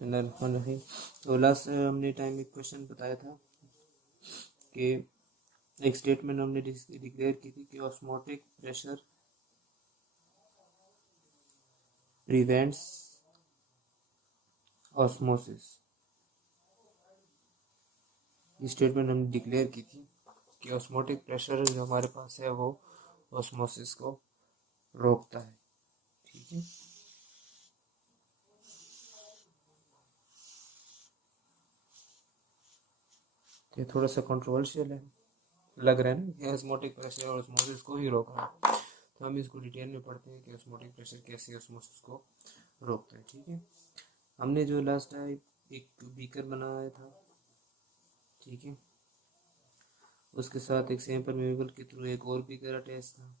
तो लास्ट हमने टाइम एक क्वेश्चन बताया था कि एक स्टेटमेंट हमने डिक्लेयर की थी कि ऑस्मोटिक प्रेशर प्रिवेंट्स ऑस्मोसिस। ये स्टेटमेंट हमने डिक्लेयर की थी कि ऑस्मोटिक प्रेशर जो हमारे पास है वो ऑस्मोसिस को रोकता है। ठीक है, ये थोड़ा सा कंट्रोवर्शियल है, लग रहा है ना कि ऑस्मोटिक प्रेशर और ऑस्मोसिस को ही रोक रहा है। तो हम इसको डिटेल में पढ़ते हैं कि ऑस्मोटिक प्रेशर कैसे ऑस्मोसिस को रोकता है। ठीक है, हमने जो लास्ट टाइम एक बीकर बनाया था, ठीक है, उसके साथ एक सेम परमेबल के थ्रू एक और बीकर अटैच था।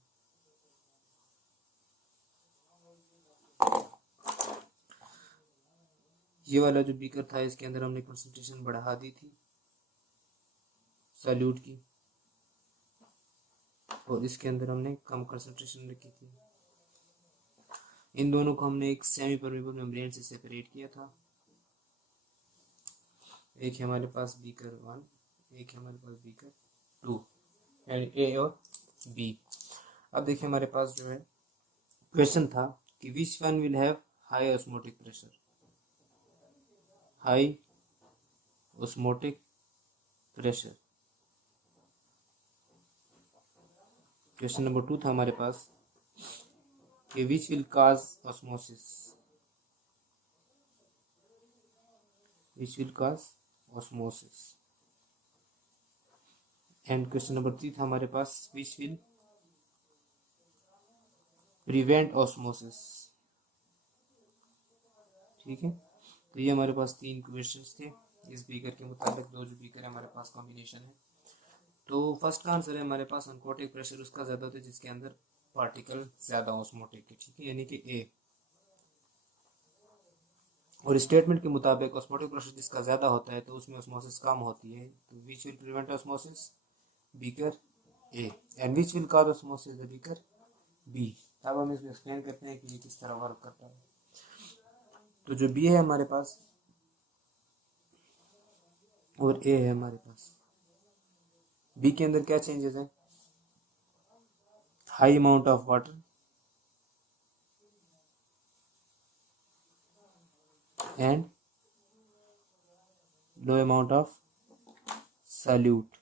ये वाला जो बीकर था इसके अंदर हमने कंसंट्रेशन बढ़ा दी थी सॉल्यूट की, और इसके अंदर हमने कम कंसंट्रेशन रखी थी। इन दोनों को हमने एक सेमी परमेबल मेम्ब्रेन से सेपरेट किया था। एक है हमारे पास बीकर 1, एक है हमारे पास बीकर 2, यानी ए और बी। अब देखिए हमारे पास जो है क्वेश्चन था कि which one will have high osmotic pressure, high osmotic pressure. Question number 2 था हमारे पास कि which will cause osmosis, which will cause osmosis. And question number 3 था हमारे पास विच विल प्रिवेंट ऑस्मोसिस। ठीक है, तो ये हमारे पास 3 क्वेश्चंस थे इस बीकर के मुताबिक। दो जो बीकर है हमारे पास कॉम्बिनेशन है। तो फर्स्ट का आंसर है हमारे पास ऑस्मोटिक प्रेशर उसका ज़्यादा होता है जिसके अंदर पार्टिकल ज़्यादा ऑस्मोटिक है। ठीक है, यानी कि ए। और स्टेटमेंट के मुताबिक ऑस्मोटिक प्रेशर जिसका ज़्यादा होता है तो उसमें ऑस्मोसिस कम होती है। तो which will prevent osmosis, beaker A. And which will cause osmosis, the beaker B. अब हम इसमें एक्सप्लेन करते हैं कि ये किस तरह वर्क करता है। तो जो बी है हमारे पास और ए है हमारे पास, बी के अंदर क्या चेंजेस हैं? High amount of water and low amount of solute.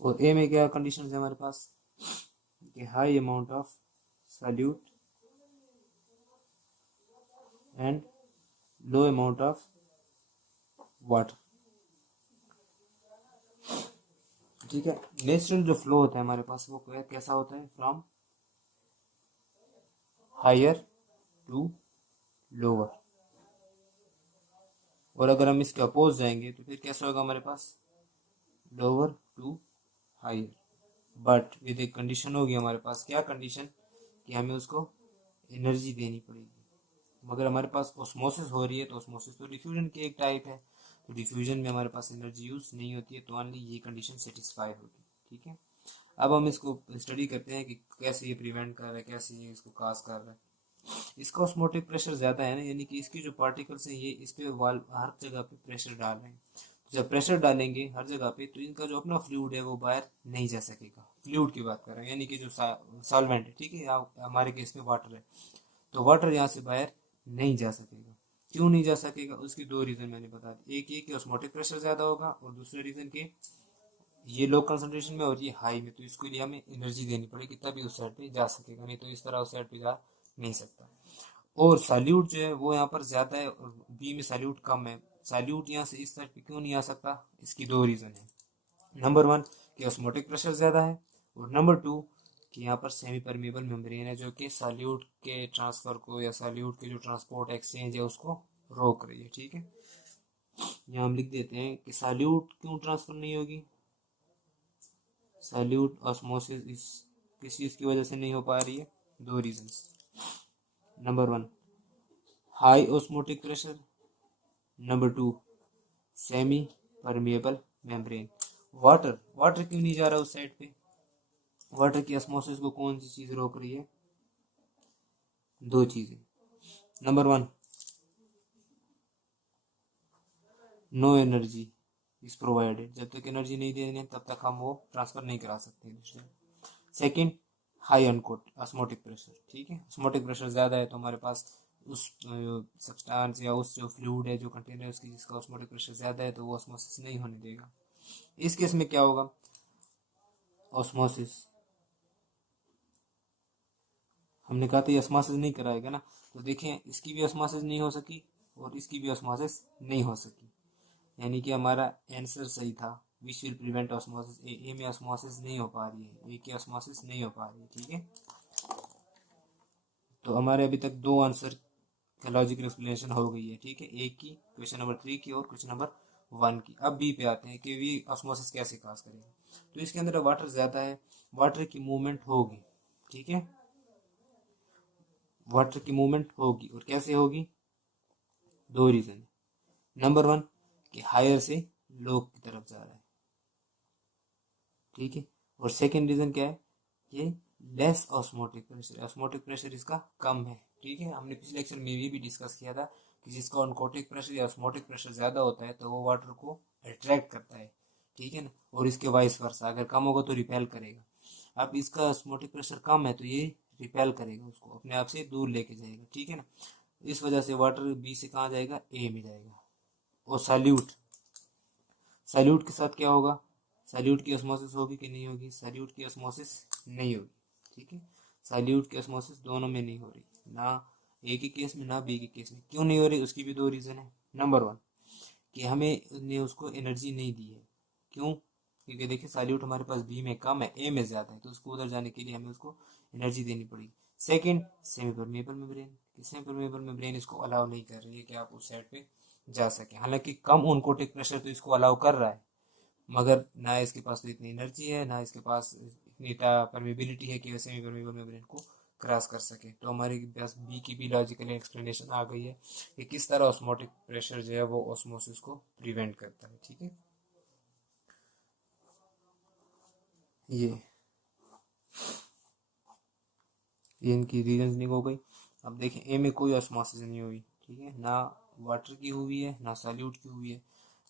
और ए में क्या कंडीशन है हमारे पास कि high amount of solute and low amount of water. ठीक है, नेचुरल जो फ्लो होता है हमारे पास वो कैसा होता है? From higher to lower. और अगर हम इसके अपोज जाएंगे तो फिर कैसा होगा हमारे पास? Lower to higher. But with एक कंडीशन होगी हमारे पास। क्या कंडीशन? कि हमें उसको एनर्जी देनी पड़ेगी। मगर हमारे पास ऑस्मोसिस हो रही है तो ऑस्मोसिस तो डिफ्यूजन की एक टाइप है, तो डिफ्यूजन में हमारे पास एनर्जी यूज नहीं होती है, तो ओनली ये कंडीशन सेटिस्फाई होगी। ठीक है, अब हम इसको स्टडी करते हैं कि कैसे ये प्रिवेंट कर रहा है, कैसे ये इसको काज कर रहा है। इसका ऑस्मोटिक प्रेशर ज़्यादा है ना, यानी कि इसकी जो पार्टिकल्स हैं ये इस पे वाल हर जगह पे प्रेशर डाल रहे हैं। तो जब प्रेशर डालेंगे हर जगह पे तो इनका जो अपना फ्लूइड है वो बाहर नहीं जा सकेगा। फ्लूइड की बात कर रहे हैं, यानी कि जो सॉल्वेंट है, ठीक है, हमारे केस में वाटर है, तो वाटर यहाँ से बाहर नहीं जा सकेगा। क्यों नहीं जा सकेगा? उसकी दो रीज़न मैंने बता दी। एक ये कि ऑस्मोटिक प्रेशर ज़्यादा होगा, और दूसरे रीज़न के ये लो कंसंट्रेशन में और ये हाई में, तो इसके लिए हमें एनर्जी देनी पड़ेगी तभी उस साइड पे जा सकेगा, नहीं तो इस तरह उस साइड पे जा नहीं सकता। और सैल्यूट जो है वो यहाँ पर ज़्यादा है और बी में सैल्यूट कम है। सैल्यूट यहाँ से इस साइड पे क्यों नहीं आ सकता? इसकी दो रीज़न है। नंबर 1 कि ऑस्मोटिक प्रेशर ज़्यादा है, और नंबर 2 कि यहाँ पर सेमी परमेबल मेम्ब्रेन है जो कि सॉल्यूट के ट्रांसफ़र को या सॉल्यूट के जो ट्रांसपोर्ट एक्सचेंज है उसको रोक रही है। ठीक है, यहाँ हम लिख देते हैं कि सॉल्यूट क्यों ट्रांसफ़र नहीं होगी? सॉल्यूट ऑस्मोसिस इस किस चीज़ की वजह से नहीं हो पा रही है? दो reasons. Number 1 high osmotic pressure, number 2 semi permeable membrane. Water water क्यों नहीं जा रहा उस साइड पे? वाटर की ऑस्मोसिस को कौन सी चीज़ रोक रही है? दो चीज़ें। Number 1 no energy is provided, जब तक एनर्जी नहीं दे देंगे तब तक हम वो ट्रांसफर नहीं करा सकते दूसरे। Second, high unquote osmotic pressure, ठीक है, ऑस्मोटिक प्रेशर ज़्यादा है तो हमारे पास उस सब्सटेंस या उस जो फ्लूइड है जो कंटेनर है उसकी जिसका ऑस्मोटिक प्रेशर ज़्यादा है तो वो ऑस्मोसिस नहीं होने देगा। इस केस में क्या होगा, ऑस्मोसिस हमने कहा था ये ऑस्मोसिस नहीं कराएगा ना, तो देखें इसकी भी ऑस्मोसिस नहीं हो सकी और इसकी भी ऑस्मोसिस नहीं हो सकी, यानी कि हमारा आंसर सही था, विच विल प्रिवेंट ऑस्मोसिस। ए में ऑस्मोसिस नहीं हो पा रही है, ए की ऑस्मोसिस नहीं हो पा रही है, ठीक है। तो हमारे अभी तक दो आंसर का लॉजिकल एक्सप्लेनेशन हो गई है, ठीक है, ए की, क्वेश्चन नंबर 3 की और क्वेश्चन नंबर 1 की। अब बी पे आते हैं कि वी ऑस्मोसिस कैसे काज करेगा। तो इसके अंदर वाटर ज़्यादा है, वाटर की मूवमेंट होगी, ठीक है, वाटर की मूवमेंट होगी और कैसे होगी, दो रीजन है। नंबर 1 कि हायर से लो की तरफ जा रहा है, ठीक है, और सेकेंड रीजन क्या है, ये less osmotic pressure, osmotic pressure इसका कम है, ठीक है। हमने पिछले लेक्चर में ये भी डिस्कस किया था कि जिसका ऑनकोटिक प्रेशर या ऑस्मोटिक प्रेशर ज़्यादा होता है तो वो वाटर को अट्रैक्ट करता है, ठीक है ना, और इसके वाइस वर्सा, अगर कम होगा तो रिपेल करेगा। अब इसका ऑस्मोटिक प्रेशर कम है तो ये रिपेल करेगा, उसको अपने आप से दूर लेके जाएगा, ठीक है ना। इस वजह से वाटर बी से कहाँ जाएगा, ए में जाएगा। और सैल्यूट, सैल्यूट के साथ क्या होगा, सैल्यूट की ऑस्मोसिस होगी कि नहीं होगी, सैल्यूट की ऑस्मोसिस नहीं होगी, ठीक है, सैल्यूट की ऑस्मोसिस दोनों में नहीं हो रही, ना ए के केस में ना बी के केस में। क्यों नहीं हो रही, उसकी भी दो रीज़न है। नंबर 1 कि हमें ने उसको एनर्जी नहीं दी है, क्यों, क्योंकि देखिए सैल्यूट हमारे पास बी में कम है, ए में ज़्यादा है, तो उसको उधर जाने के लिए हमें उसको एनर्जी देनी पड़ेगी। Second, semi permeable membrane, semi permeable membrane इसको अलाउ नहीं कर रही है कि आप उस साइड पे जा सके, हालांकि कम ऑनकोटिक प्रेशर तो इसको अलाउ कर रहा है, मगर ना इसके पास तो इतनी एनर्जी है, ना इसके पास इतनी परमेबिलिटी है कि सेमी परमेबल मेम्ब्रेन को क्रॉस कर सके। तो हमारे पास बी की भी लॉजिकल एक्सप्लेनेशन आ गई है कि किस तरह ऑस्मोटिक प्रेशर जो है वो ऑस्मोसिस को प्रिवेंट करता है, ठीक है। ये इनकी रीजनिंग हो गई। अब देखें ए में कोई ऑस्मोसिस नहीं हुई, ठीक है, ना वाटर की हुई है ना सैल्यूट की हुई है,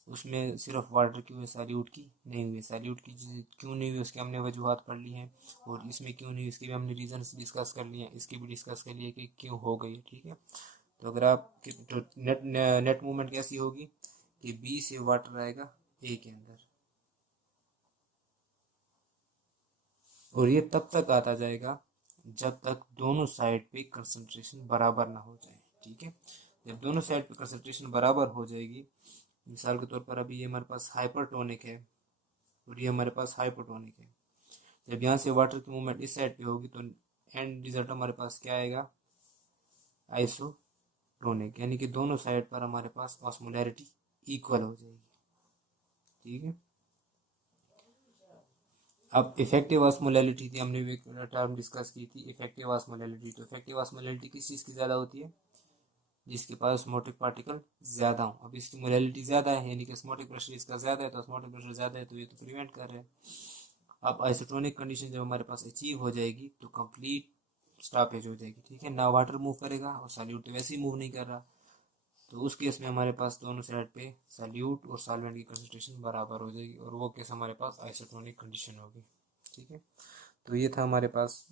उसमें सिर्फ वाटर की हुई है, सैल्यूट की नहीं हुई है। सैल्यूट की क्यों नहीं हुई उसके हमने वजूहत पढ़ ली हैं, और इसमें क्यों नहीं, इसके भी हमने रीजंस डिस्कस कर लिए हैं, इसकी भी डिस्कस कर लिए कि क्यों हो गई, ठीक है। तो अगर आप तो नेट मूवमेंट कैसी होगी कि बी से वाटर आएगा ए के अंदर, और ये तब तक आता जाएगा जब तक दोनों साइड पे कंसंट्रेशन बराबर ना हो जाए, ठीक है। जब दोनों साइड पे कंसंट्रेशन बराबर हो जाएगी, मिसाल के तौर पर अभी ये हमारे पास हाइपरटोनिक है और ये हमारे पास हाइपोटोनिक है, जब यहाँ से वाटर की मूवमेंट इस साइड पे होगी तो एंड रिजल्ट हमारे पास क्या आएगा, आइसोटोनिक, यानी कि दोनों साइड पर हमारे पास ऑस्मोलैरिटी इक्वल हो जाएगी, ठीक है। अब इफेक्टिव ऑस्मोलैरिटी थी, हमने भी टर्म डिस्कस की थी, इफेक्टिव ऑस्मोलैरिटी। तो इफेक्टिव ऑस्मोलैरिटी किस चीज़ की ज़्यादा होती है, जिसके पास ऑस्मोटिक पार्टिकल ज़्यादा हो। अब इसकी मोलैलिटी ज़्यादा है, यानी कि ऑस्मोटिक प्रेशर इसका ज़्यादा है, तो ऑस्मोटिक प्रेशर ज़्यादा है तो ये तो प्रिवेंट कर रहे हैं। अब आइसोटोनिक कंडीशन जब हमारे पास अचीव हो जाएगी तो कंप्लीट स्टॉपेज हो जाएगी, ठीक है, ना वाटर मूव करेगा और सॉल्यूट तो वैसे ही मूव नहीं कर रहा, तो उस केस में हमारे पास दोनों साइड पे सॉल्यूट और सॉल्वेंट की कंसंट्रेशन बराबर हो जाएगी, और वो केस हमारे पास आइसोटोनिक कंडीशन होगी, ठीक है। तो ये था हमारे पास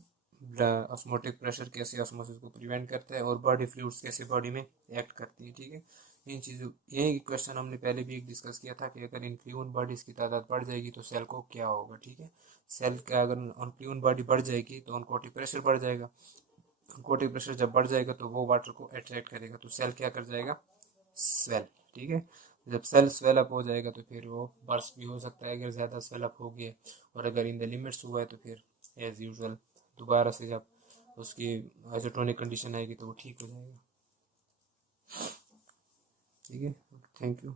ऑस्मोटिक प्रेशर कैसे ऑस्मोसिस को प्रिवेंट करता है और बॉडी फ्लूइड्स कैसे बॉडी में एक्ट करती है, ठीक है। इन चीज़ों, यही क्वेश्चन हमने पहले भी एक डिस्कस किया था कि अगर इनफ्लूएंट बॉडीज़ की तादाद बढ़ जाएगी तो सेल को क्या होगा, ठीक है। सेल का अगर इनफ्लूएंट बॉडी बढ़ जाएगी तो ऑनकोटिक प्रेशर बढ़ जाएगा, ऑनकोटिक प्रेशर जब बढ़ जाएगा तो वो वाटर को अट्रैक्ट करेगा, तो सेल क्या कर जाएगा, स्वेल, ठीक है। जब सेल स्वेल अप हो जाएगा तो फिर वो बर्स्ट भी हो सकता है अगर ज़्यादा स्वेल अप हो गया, और अगर इन द लिमिट्स हुआ है तो फिर एज यूजल दोबारा से जब उसकी आइसोटोनिक कंडीशन आएगी तो वो ठीक हो जाएगा, ठीक है। Thank you.